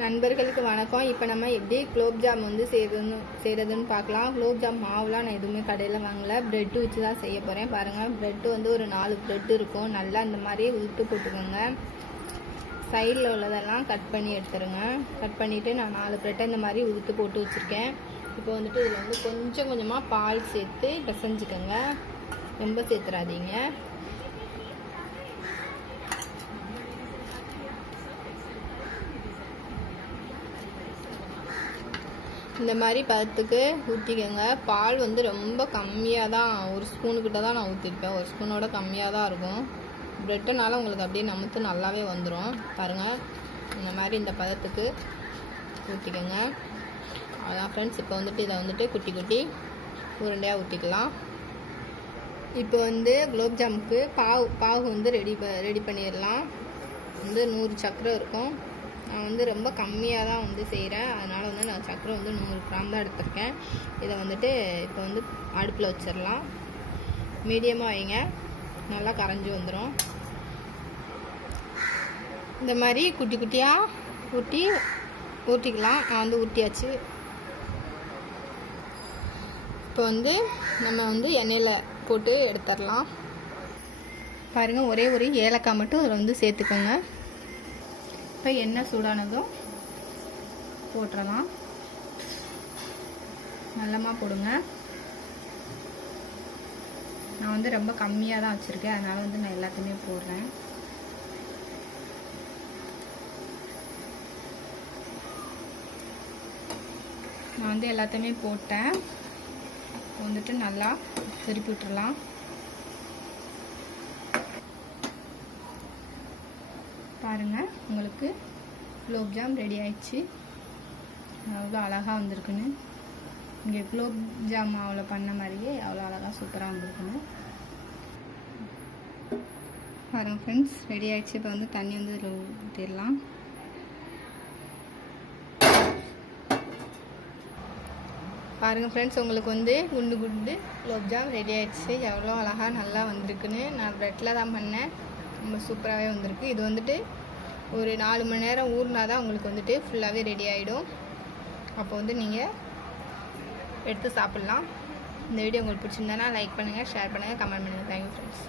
நண்பர்களுக்கு வணக்கம். இப்போ நம்ம எப்படி குலோப்ஜாம் வந்து செய்கிறதுன்னு பார்க்கலாம். குலோப்ஜாம் மாவுலாம் நான் எதுவுமே கடையில் வாங்கலை, ப்ரெட்டு வச்சு தான் செய்ய போகிறேன். பாருங்கள், ப்ரெட்டு வந்து ஒரு 4 ப்ரெட்டு இருக்கும். நல்லா இந்த மாதிரியே உதுத்து போட்டுக்கோங்க. சைடில் உள்ளதெல்லாம் கட் பண்ணி எடுத்துருங்க. கட் பண்ணிவிட்டு நான் 4 ப்ரெட்டை இந்த மாதிரி உதுத்து போட்டு வச்சுருக்கேன். இப்போ வந்துட்டு இதில் வந்து கொஞ்சம் கொஞ்சமாக பால் சேர்த்து பிசைஞ்சுக்கோங்க. ரொம்ப சேர்த்துறாதீங்க. இந்த மாதிரி பதத்துக்கு ஊற்றிக்கோங்க. பால் வந்து ரொம்ப கம்மியாக தான், 1 ஸ்பூனுக்கிட்ட தான் நான் ஊற்றிருப்பேன். 1 ஸ்பூனோட கம்மியாக தான் இருக்கும். ப்ரெட்டுனால உங்களுக்கு அப்படியே நமுத்து நல்லாவே வந்துடும். பாருங்கள், இந்த மாதிரி இந்த பதத்துக்கு ஊற்றிக்கோங்க. அதான் ஃப்ரெண்ட்ஸ், இப்போ வந்துட்டு இதை வந்துட்டு குட்டி குட்டி உருண்டையாக ஊற்றிக்கலாம். இப்போ வந்து குலோப்ஜாமுக்கு பாவு வந்து ரெடி பண்ணிடலாம். வந்து 100 சக்கரை இருக்கும். நான் வந்து ரொம்ப கம்மியாக தான் வந்து செய்கிறேன். அதனால் வந்து நான் சக்கரை வந்து 100 கிராம் தான் எடுத்திருக்கேன். இதை வந்துட்டு இப்போ வந்து அடுப்பில் வச்சிடலாம். மீடியமாக வைங்க, நல்லா கரைஞ்சி வந்துடும். இந்த மாதிரி குட்டி குட்டியாக ஊற்றிக்கலாம். நான் வந்து ஊற்றியாச்சு. இப்போ வந்து நம்ம வந்து எண்ணெயில் போட்டு எடுத்துடலாம். பாருங்கள், ஒரே ஒரு ஏலக்காய் மட்டும் அதில் வந்து சேர்த்துக்கோங்க. இப்போ எண்ணெய் சூடானதும் போட்டுடலாம். நல்லமாக போடுங்க. நான் வந்து ரொம்ப கம்மியாக தான் வச்சுருக்கேன், அதனால் வந்து நான் எல்லாத்தையுமே போடுறேன். நான் வந்து எல்லாத்தையுமே போட்டேன். வந்துட்டு நல்லா திருப்பி விட்டுறலாம். பாருங்கள், உங்களுக்கு குலோப்ஜாம் ரெடி ஆயிடுச்சு. அவ்வளோ அழகாக வந்திருக்குன்னு. இங்கே குலோப்ஜாம் மாவில் பண்ண மாதிரியே அவ்வளோ அழகாக சூப்பராக வந்திருக்குன்னு. பாருங்கள் ஃப்ரெண்ட்ஸ், ரெடி ஆயிடுச்சு. இப்போ வந்து தண்ணி வந்து இதில் ஊற்றிடலாம். பாருங்கள் ஃப்ரெண்ட்ஸ், உங்களுக்கு வந்து குண்டு குண்டு குலோப்ஜாம் ரெடி ஆயிடுச்சு. எவ்வளோ அழகாக நல்லா வந்திருக்குன்னு. நான் ப்ரெட்டில் தான் பண்ணேன். ரொம்ப சூப்பராகவே வந்திருக்கு. இது வந்துட்டு ஒரு 4 மணி நேரம் ஊறினா தான் உங்களுக்கு வந்துட்டு ஃபுல்லாகவே ரெடி ஆகிடும். அப்போ வந்து நீங்கள் எடுத்து சாப்பிட்லாம். இந்த வீடியோ உங்களுக்கு பிடிச்சிருந்தனா லைக் பண்ணுங்கள், ஷேர் பண்ணுங்கள், கமெண்ட் பண்ணுங்கள். Thank you friends.